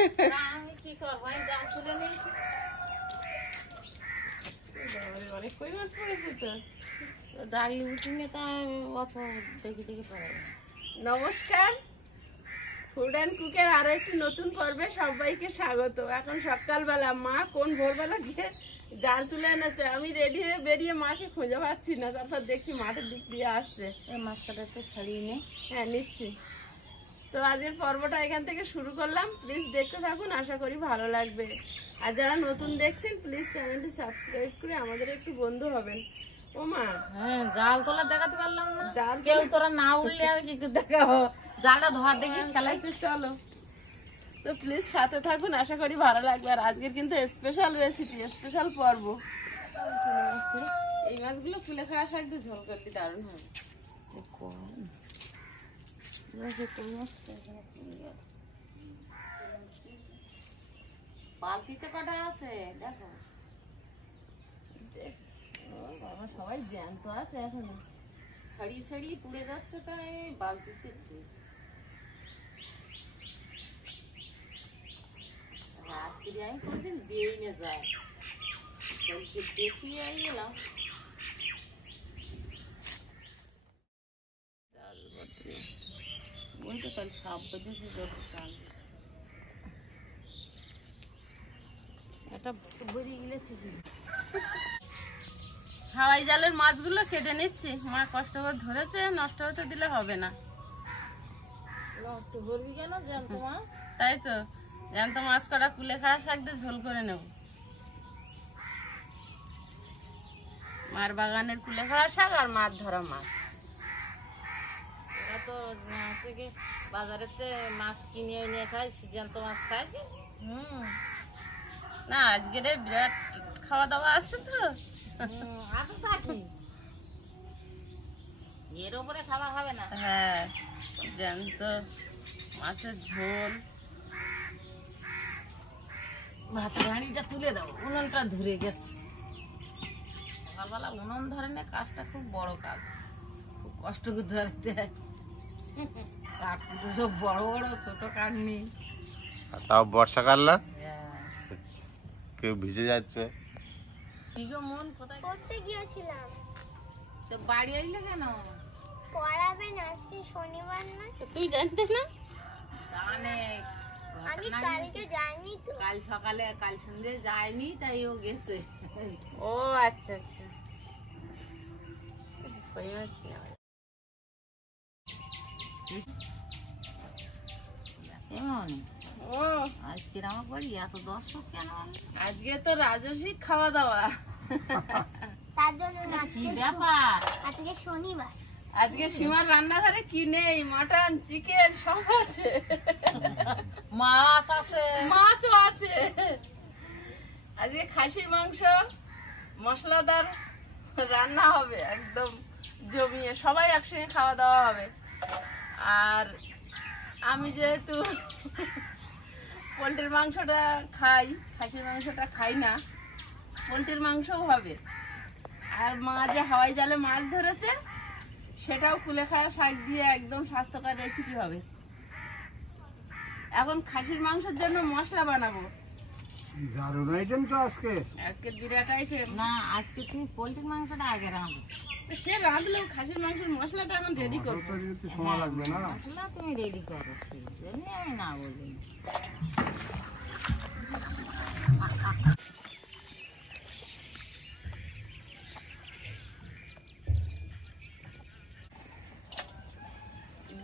আমি কি করবো, আমি জাল তুলে নিয়েছি। অনেক কই মাছ পড়েছে তো। দাঁড়িয়ে উঠিনি তা অত দেখে দেখে পড়ে। নমস্কার, ফুড অ্যান্ড কুকের আরো একটি নতুন পর্বে সবাইকে স্বাগত। এখন সকালবেলা মা কোন ভোরবেলা গিয়ে জাল তুলে এনেছে। আমি রেডি হয়ে বেরিয়ে মাকে খুঁজে পাচ্ছি না, তারপর দেখছি মাঠের দিক দিয়ে আসছে। মাছ কাটা তো ছাড়িয়ে নে। হ্যাঁ নিচ্ছি। তো আজকের পর্বটা এখান থেকে শুরু করলাম। প্লিজ দেখতে থাকুন, আশা করি ভালো লাগবে। আর যারা নতুন দেখছেন প্লিজ চ্যানেলটি সাবস্ক্রাইব করে আমাদের একটু বন্ধু হবেন। ও মা, হ্যাঁ, জাল তোলা দেখাতে পারলাম না। জাল কেউ তোরা না উঠলে আমি কি করে দেখাবো? জালটা ধর দেখি খেলাইছি, চলো। তো প্লিজ সাথে থাকুন, আশা করি ভালো লাগবে। আর আজকের কিন্তু স্পেশাল রেসিপি, স্পেশাল পর্ব। এই মাছগুলো ফুলে খাওয়া শাক দিয়ে ঝোল করলে দারুণ হবে। বালতিতে কটা আছে দেখো। বাবা, সবাই জ্যান্ত আছে এখনো, ছাড়িয়ে ছাড়িয়ে পুড়ে যাচ্ছে, তাই বালতিতে রাত্রি আমি কোনদিন দিয়েই না যায়, দেখিয়ে গেলাম। বলতে কাল সাপ বেঁধেছে যত কাল এটা বেরিয়ে গেছে। হাওয়াই জালের মাছগুলো কেটে নিচ্ছি। মা কষ্ট করে ধরেছে, নষ্ট হতে দিলে হবে না। নষ্ট করবি কেন? জ্যান্ত মাছ। তাই তো, জ্যান্ত মাছ করা কুলেখাড়া শাক দিয়ে ঝোল করে নেব। মার বাগানের কুলেখাড়া শাক আর মাছ ধরা মাছ। এরা তো থেকে বাজারেতে মাছ কিনে এনে খায়, জ্যান্ত মাছ খায়। না, আজকের বিরাট খাওয়া দাওয়া আছে তো। আচ্ছা থাকি, এর উপরে খাওয়া হবে না। হ্যাঁ, জ্যান্ত মাছের ঝোল। ভাতের হাঁড়িটা তুলে দাও, উনুনটা ধরে গেছে। সকালবেলা উনুন ধরে না, কাজটা খুব বড় কাজ, খুব কষ্ট করে ধরতে হয়। কাঠকুটো সব বড় বড়, ছোট কাঠ নেই। তাও বর্ষাকাল না, হ্যাঁ। কেউ ভিজে যাচ্ছে। কি গো মন, কোথায় করতে গিয়েছিলাম। তো বাড়ি আইলে কেন? পড়াবেন আজকে শনিবার না? তুই জানতে না? জানে আমি কালকে যাইনি তো। কাল সকালে কাল সন্ধ্যে যায়নি, তাই ও গেছে। ও আচ্ছা আচ্ছা। কেমন ও আজকে আমার বাড়ি এত দর্শক কেন? আজকে তো রাজস্বিক খাওয়া দাওয়া। তার জন্য না, কি ব্যাপার? আজকে শনিবার। আজকে সীমার রান্নাঘরে কি নেই? মাটন, চিকেন সব আছে, মাছ আছে, মাছও আছে। আজকে খাসির মাংস মশলাদার রান্না হবে, একদম জমিয়ে সবাই একসঙ্গে খাওয়া দাওয়া হবে। আর আমি যেহেতু পোলট্রির মাংসটা খাই, খাসির মাংসটা খাই না, পোলট্রির মাংসও হবে। আর মা যে হাওয়াই জালে মাছ ধরেছে সেটাও কুলেখাড়া শাক দিয়ে একদম স্বাস্থ্যকর রেসিপি হবে। এখন খাসির মাংসের জন্য মশলা বানাবো। দারুণ আইটেম তো আজকে। আজকের বিরাট আইটেম। না আজকে তুমি পোলট্রির মাংসটা আগে রাঁধো। সে রাঁধলেও খাসির মাংসের মশলাটা এখন রেডি করবো। তো যেহেতু সময় লাগবে না। মশলা তুমি রেডি করো, সেই জন্য আমি না বলি।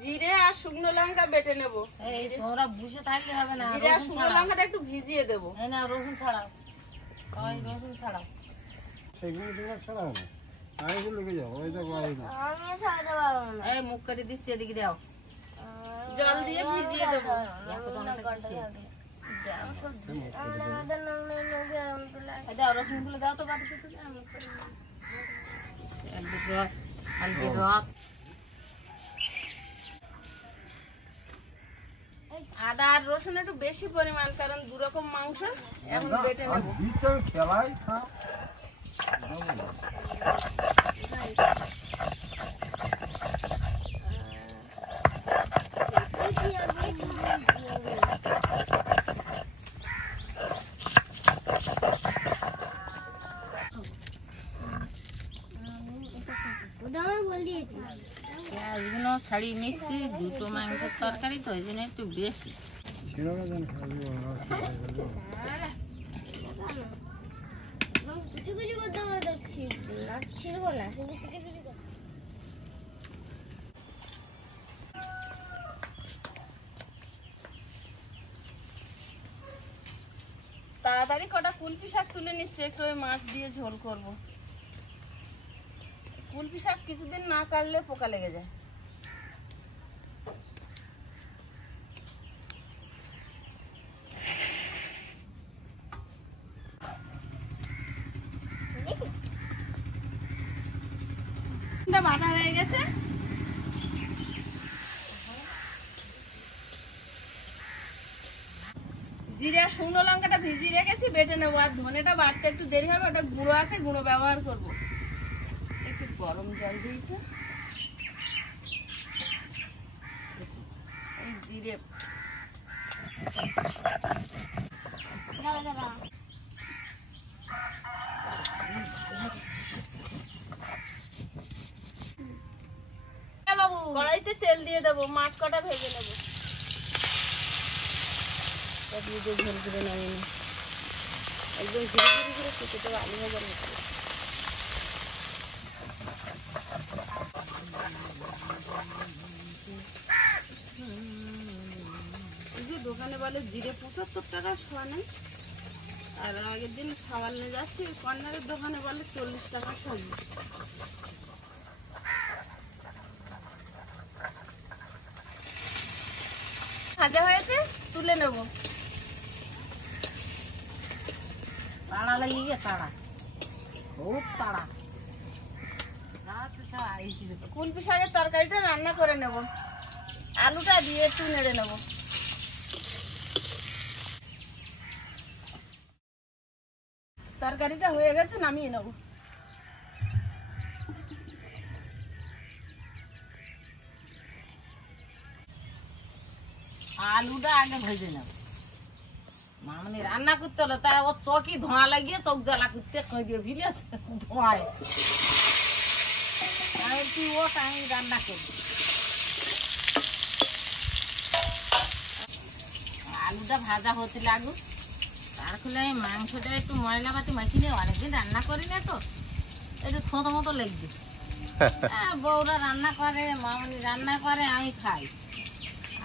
জিরে আর শুকনো লঙ্কা বেটে নেবো। এই তোরা বসে থাকলে হবে না, জিরে আর রসুন শুকনো ছাড়াও। লঙ্কাটা একটু ভিজিয়ে দেবো। এই না রসুন ছাড়াও, ওই রসুন ছাড়াও। সেগুলো তোমার ছাড়া হবে। আমি তো লেগে যাবো, ওই তো গরম না। আমি সাজাতে পারবো না। এই মুখ করে দিচ্ছি, এদিকে দাও। জল দিয়ে ভিজিয়ে দেবো। এত টমেটো কিসে? আমাদের নামে মুখে আঙুল তুলে। এই দাও, রসুন গুলো দাও তো বাড়িতে তুলে। হালকি রক। আদা আর রসুন একটু বেশি পরিমাণ, কারণ দু রকম মাংস এখন বেটে নেবো। দিচ্ছে খেলাই খা। ছাড়িয়ে নিচ্ছি, দুটো মাংসের তরকারি তো ওই জন্য একটু বেশি। ছিড়াটা যেন খাবি কুচি কুচি করতে হবে তো ছিড়বো না, শুধু কুচি কুচি করতে। তাড়াতাড়ি কটা কুলপি শাক তুলে নিচ্ছে, একটু ওই মাছ দিয়ে ঝোল করব। কুলপি শাক কিছুদিন না কাটলে পোকা লেগে যায়। বাটা হয়ে গেছে, জিরে আর শুকনো লঙ্কাটা ভিজিয়ে রেখেছি, বেটে নেবো। আর ধনেটা বাটতে একটু দেরি হবে, ওটা গুঁড়ো আছে, গুঁড়ো ব্যবহার করব। একটু গরম জল দিই তো, এই জিরে দাঁড়া দাঁড়া, বাবু কড়াইতে তেল দিয়ে দেবো, মাছ কটা ভেজে নেবো। দিয়ে দিয়ে ঝোল করে নামিয়ে নি, একদম ঘুরে ঘুরে ঘুরে কুচি দেবো, আলু ভাজার মতো। এই যে দোকানে বলে জিরে 75 টাকা শোয়া নেই, আর আগের দিন খাবার নিয়ে যাচ্ছি কর্নারের দোকানে বলে 40 টাকা সবজি। ভাজা হয়েছে, তুলে নেব। তাড়া লাগিয়ে তাড়া, খুব তাড়া। কুলপি শাকের তরকারিটা রান্না করে নেব, আলুটা দিয়ে একটু নেড়ে নেব। তরকারিটা হয়ে গেছে, নামিয়ে নেব। আলুটা আগে ভেজে নেব। মামনি রান্না করতে হলো, তাই ও চকি ধোঁয়া লাগিয়ে চোখ জ্বালা করতে দিয়ে ভিলে ধোঁয়ায় তুই ও টাইম রান্না করবি। আলুটা ভাজা হতে লাগুক, তারপরে আমি মাংসটা একটু ময়লা পাতি মাখিয়ে নিয়ে, অনেকদিন রান্না করি না তো, একটু থোঁতো মতো লাগবে। বউরা রান্না করে, মামনি রান্না করে, আমি খাই।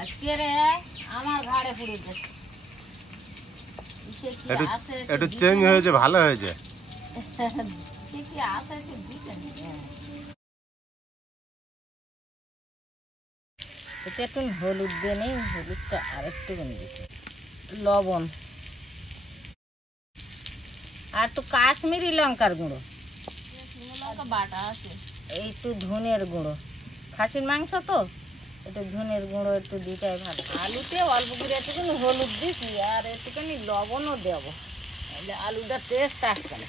আজকে রে আমার ঘাড়ে পুড়ে গেছে। একটু চেঞ্জ হয়েছে, ভালো হয়েছে। কি আছে একটু দিতে, এটা একটু হলুদ দিয়ে নেই, হলুদটা আরেকটু দিতে, লবণ আর একটু কাশ্মীরি লঙ্কার গুঁড়ো, লঙ্কা বাটা আছে, একটু ধনের গুঁড়ো। খাসির মাংস তো একটু ধনের গুঁড়ো একটু দিটাই ভালো। আলুতে অল্প করে একটুখানি হলুদ দিচ্ছি আর একটুখানি লবণও দেবো, তাহলে আলুটা টেস্ট আসবে না।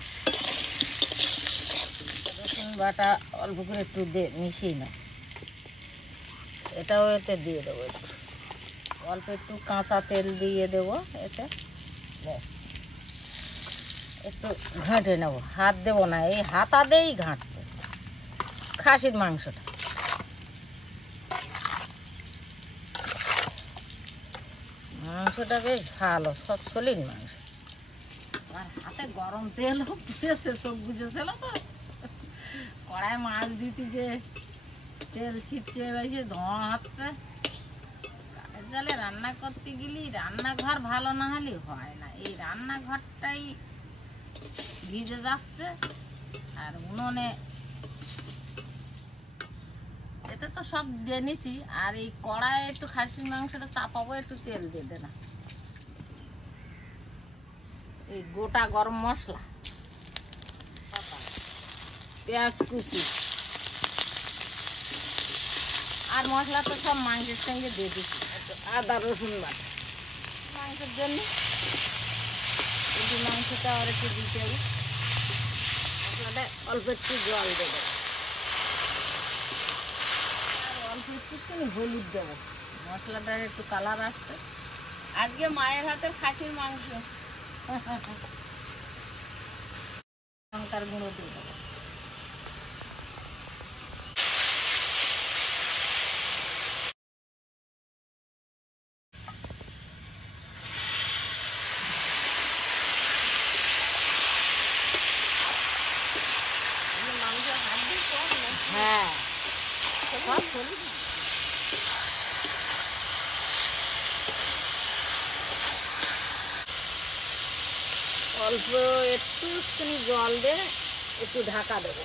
রসুন বাটা অল্প করে একটু মিশিয়ে নাও, এটাও এতে দিয়ে দেবো। একটু অল্প একটু কাঁচা তেল দিয়ে দেবো এতে, ব্যাস একটু ঘাঁটে নেবো, হাত দেবো না, এই হাতা দিয়েই ঘাঁটতে খাসির মাংসটা। মাংসটা বেশ ভালো সলিড মাংস। আর হাতে গরম তেল বুঝেছে, চোখ বুঝেছিল তো, কড়াই মাছ দিতে যে তেল ছিটকে বেশি ধোঁয়া হচ্ছে। কাঠের জালে রান্না করতে গেলি রান্নাঘর ভালো না হলে হয় না, এই রান্নাঘরটাই ভিজে যাচ্ছে। আর উনুনে এতে তো সব দিয়ে নিছি, আর এই কড়াইয়ে একটু খাসির মাংসটা চাপাবো, একটু তেল দিয়ে দে না। এই গোটা গরম মশলা, পেঁয়াজ কুচি আর মশলা তো সব মাংসের সঙ্গে দিয়ে দিচ্ছি। আদা রসুন বাটা মাংসের জন্য, একটু মাংসটা আর একটু দিতে হবে। মশলাটা অল্প একটু জল দেবো, অল্প একটুখানি হলুদ দেবো, মশলাটার একটু কালার আসছে। আজকে মায়ের হাতের খাসির মাংস। লঙ্কার গুঁড়ো দিয়ে দেবো, অল্প একটুখানি জল দিয়ে একটু ঢাকা দেবো।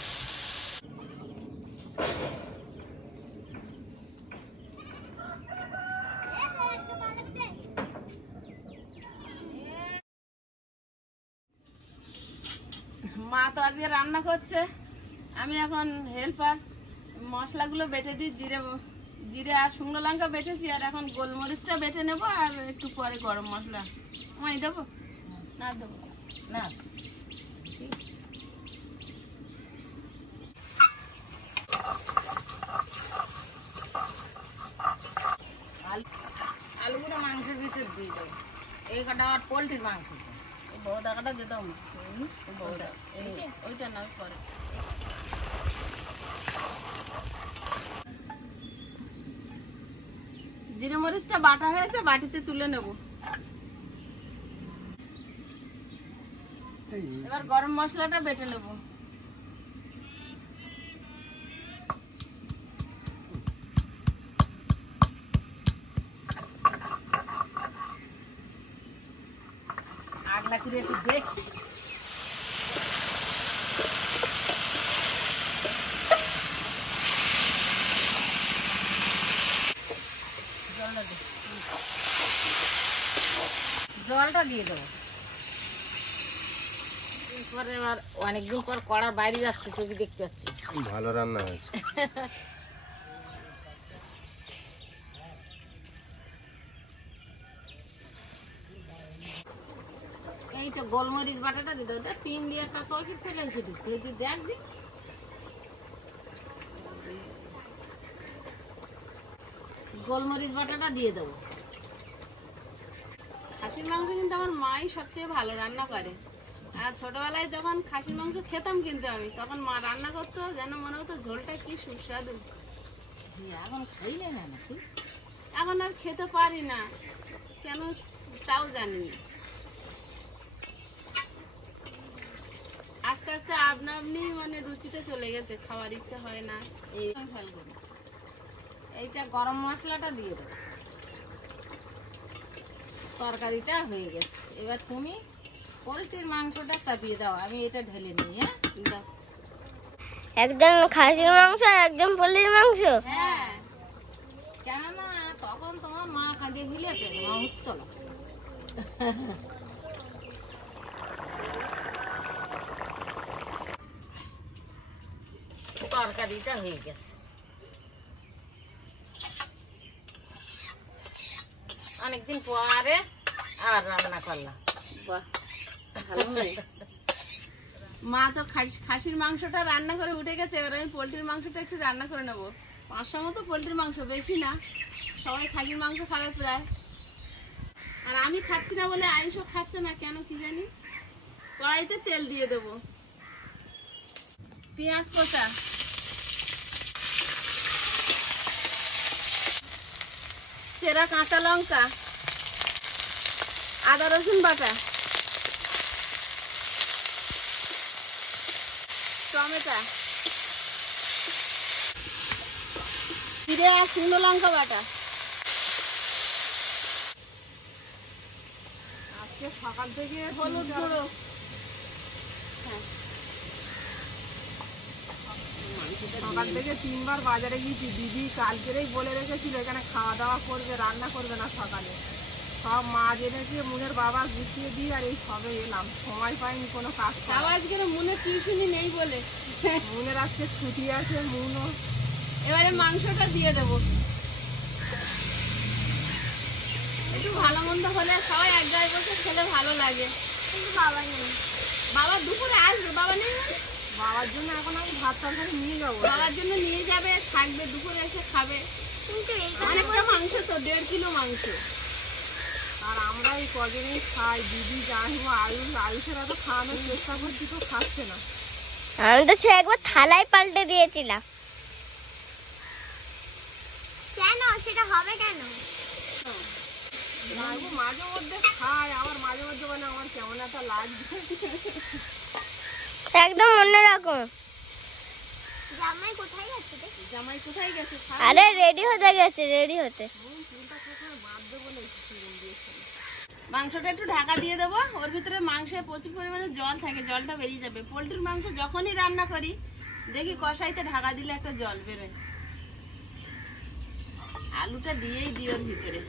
মা তো আজকে রান্না করছে, আমি এখন হেল্পার। মশলাগুলো বেটে দিই, জিরে আর শুকনো লঙ্কা বেটেছি, আর এখন গোলমরিচটা বেটে নেবো, আর একটু পরে গরম মশলা আমি দেবো না দেবো না আলুগুলো মাংসের ভিতর দিয়ে দেবো। এই কটা আর পোলট্রির মাংস, বড় টাকাটা দিয়ে দাও, ওইটা না পরে। জিরে মরিচটা বাটা হয়েছে, বাটিতে তুলে নেব। এবার গরম মশলাটা বেটে নেব। আগলা করে একটু দেখি। জলটা দিয়ে দেবো। এরপরে এবার অনেকদিন পর কড়ার বাইরে যাচ্ছে, ছবি দেখতে পাচ্ছি। ভালো রান্না হয়েছে। এইটা গোলমরিচ বাটাটা দিতে, ওটা পিন দিয়ে একটা চৌকি ফেলে শুধু দেখ দি। গোলমরিচ বাটাটা দিয়ে দেবো। খাসির মাংস কিন্তু আমার মাই সবচেয়ে ভালো রান্না করে। আর ছোটবেলায় যখন খাসির মাংস খেতাম কিন্তু আমি, তখন মা রান্না করতো, যেন মনে হতো ঝোলটা কি সুস্বাদু। এখন খাইলে না নাকি? এখন আর খেতে পারি না, কেন তাও জানি না। আস্তে আস্তে আপনা আপনি মানে রুচিটা চলে গেছে, খাওয়ার ইচ্ছা হয় না। এই ফেল করো। এইটা গরম মশলাটা দিয়ে দেবো। তরকারিটা হয়ে গেছে, এবার তুমি পোলট্রির মাংসটা চাপিয়ে দাও, আমি এটা ঢেলে নিই। হ্যাঁ দাও। একজন খাসির মাংস আর একজন পোলট্রির মাংস। হ্যাঁ, কেননা তখন তোমার মা কাঁদে ফেলেছে, মা হচ্ছিল। তরকারিটা হয়ে গেছে। অনেকদিন পরে আর রান্না করলাম। বাহ, ভালো হয়েছে। মা তো খাসির মাংসটা রান্না করে উঠে গেছে, এবার আমি পোলট্রির মাংসটা একটু রান্না করে নেবো। 500 মতো পোলট্রির মাংস, বেশি না। সবাই খাসির মাংস খাবে প্রায়, আর আমি খাচ্ছি না বলে আয়ুষও খাচ্ছে না, কেন কি জানি। কড়াইতে তেল দিয়ে দেবো, পেঁয়াজ কষা, চেরা কাঁচা লঙ্কা, আদা রসুন বাটা, টমেটো, জিরে আর শুকনো লঙ্কা বাটা। আজকে সকাল থেকে হলুদ গুঁড়ো, সকাল থেকে 3 বার বাজারে গিয়েছি। দিদি কালকেরেই বলে রেখেছিল এখানে খাওয়া দাওয়া করবে, রান্না করবে না সকালে। সব মাছ এনেছে, মুনের বাবা গুছিয়ে দিয়ে, আর এই সবে এলাম, সময় পাইনি কোনো কাজ করার। আজকে মনে টিউশনি নেই বলে মুনের আজকে ছুটি আছে, মুনও। এবারে মাংসটা দিয়ে দেবো। একটু ভালো মন্দ হলে সবাই এক জায়গায় বসে খেলে ভালো লাগে। কিন্তু বাবা নেই। বাবা দুপুরে আসবে, বাবা নেই মানে? বাবার জন্য এখন আমি ভাত তরকারি নিয়ে যাবো। বাবার জন্য নিয়ে যাবে, থাকবে, দুপুরে এসে খাবে। কিন্তু অনেকটা মাংস তো, 1.5 কিলো মাংস। আর আমরা এই কদিনই খাই, দিদি জানবো আয়ুষেরা তো খাওয়ানোর চেষ্টা করছি, তো খাচ্ছে না। আমি তো সে একবার থালায় পাল্টে দিয়েছিলাম। কেন সেটা হবে কেন? জানবো মাঝে মধ্যে খায়, আবার মাঝে মধ্যে মানে আমার কেমন একটা লাগছে। একদম অন্যরকম। জামাই কোথায় গেছে রে? জামাই কোথায় গেছে? আরে রেডি হতে গেছে, রেডি হতে। মাংসটা একটু ঢাকা দিয়ে দেবো, ওর ভিতরে মাংসে প্রচুর পরিমাণে জল থাকে, জলটা বেরিয়ে যাবে। পোলট্রির মাংস যখনই রান্না করি দেখি কষাইতে ঢাকা দিলে একটা জল বেরোয়। আলুটা দিয়েই দিই ওর ভিতরে।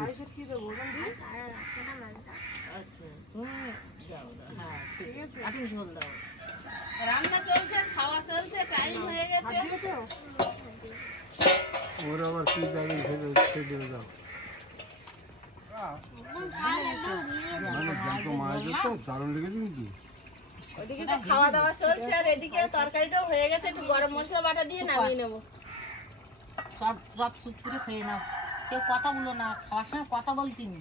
আয়ুষের কি দেবো বন্ধু? আচ্ছা তুমি যাও দাও। হ্যাঁ ঠিক আছে, আপনি ঝোল দাও। রান্না চলছে, খাওয়া চলছে, টাইম হয়ে গেছে। দিয়েছো? ওর আবার কি জায়গায় ছেড়ে দাও দারুণ লেগেছে কিন্তু। ওইদিকে তো খাওয়া দাওয়া চলছে আর এদিকে তরকারিটাও হয়ে গেছে, একটু গরম মশলা বাটা দিয়ে নামিয়ে নেবো। সব সব চুপ করে খেয়ে নাও, কেউ কথা বলো না, খাওয়ার সময় কথা বলতিনি,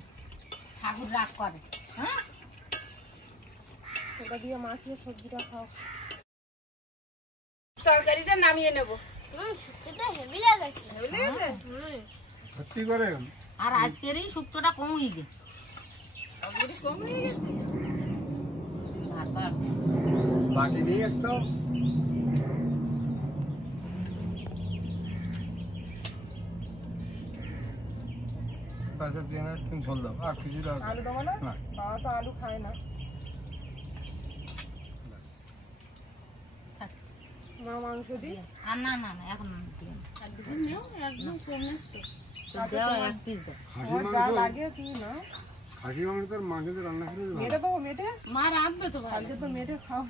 ঠাকুর রাগ করে। হ্যাঁ ওটা দিয়ে মাখিয়ে সবজিটা খাও। তরকারিটা নামিয়ে নেবো। শুক্তো তো হেভি লাগাচ্ছে। সত্যি করে আর আজকের এই শুক্তোটা কমই গে কম হয়ে গেছে। ভাতবার বাটি নেই একটা। পাশে দিয়ে না একটু ঝোল দাও, আর কিছু দাও। আলু দেবো না? না। বাবা তো আলু খায় না। মা মাংস দিই। আর না না না এখন না দিও না। আর দুপুর নেও, একদম কম আসতো। তো দাও এক পিস দাও। খাসি তোমার যা মাংস, লাগে তুমি না। খাসি মাংস তোর মাকে তো রান্না করে দেবো। মেটে দেবো, মেটে। মা রাঁধবে তো ভালো। কালকে তো মেটে খাও।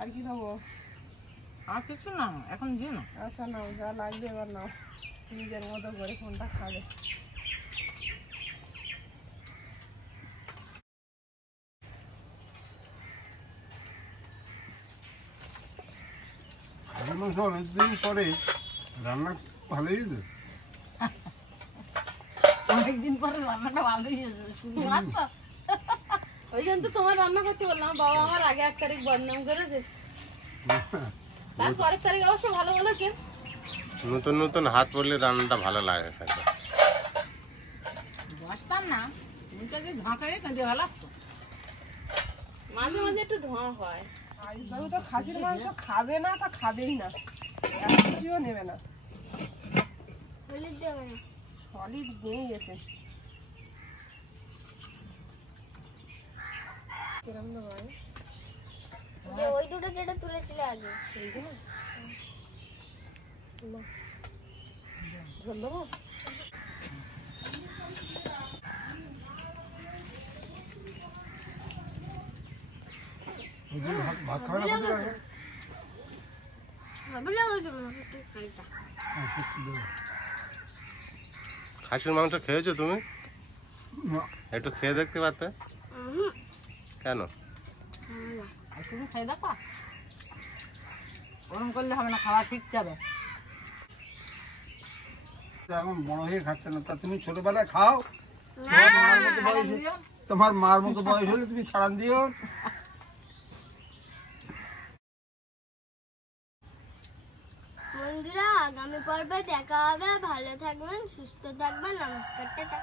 আর কি দেবো? আর কিছু না, এখন দিও না। আচ্ছা নাও, যা লাগবে এবার নাও, নিজের মতো করে কোনটা খাবে। খাসি মাংস অনেকদিন পরে রান্না ভালোই হয়েছে। অনেকদিন পরে রান্নাটা ভালোই হয়েছে, শুধু আচ্ছা ওই জন্য তো তোমার রান্না করতে বললাম। বাবা আমার আগে 1 তারিখ বদনাম করেছে, তার পরের তারিখ অবশ্য ভালো বলেছে। নতুন নতুন হাত পড়লে রান্নাটা ভালো লাগে খেতে। বসতাম না, তুমি তো ঝাঁকাই কাঁদে ভালো লাগতো। মাঝে মাঝে একটু ধোঁয়া হয়। আয়ুষবাবু তো খাসির মাংস খাবে না, তা খাবেই না, এক কিছুও নেবে না। হলুদ দেবো না। সলিড নেই এতে। কিরম দেবো আয়ুষ? যে ওই দুটো যেটা তুলেছিলে আগে এইগুলো? না। ঝোল দেবো? ভাত খাবে না কত লাগে? ভালো লাগাচ্ছে মনে হচ্ছে কালটা। খাসির মাংস খেয়েছো তুমি? একটু খেয়ে দেখতে পারতে। কেন? আর শুধু খেয়ে দেখো, ওরম করলে হবে না, খাওয়া শিখতে হবে। এখন বড় হয়ে খাচ্ছে না, তা তুমি ছোটবেলায় খাও। দিও। তোমার মার মতো বয়স হলে তুমি ছাড়ান দিও। বন্ধুরা, আগামী পর্বে দেখা হবে। ভালো থাকবেন, সুস্থ থাকবেন। নমস্কার, টাটা।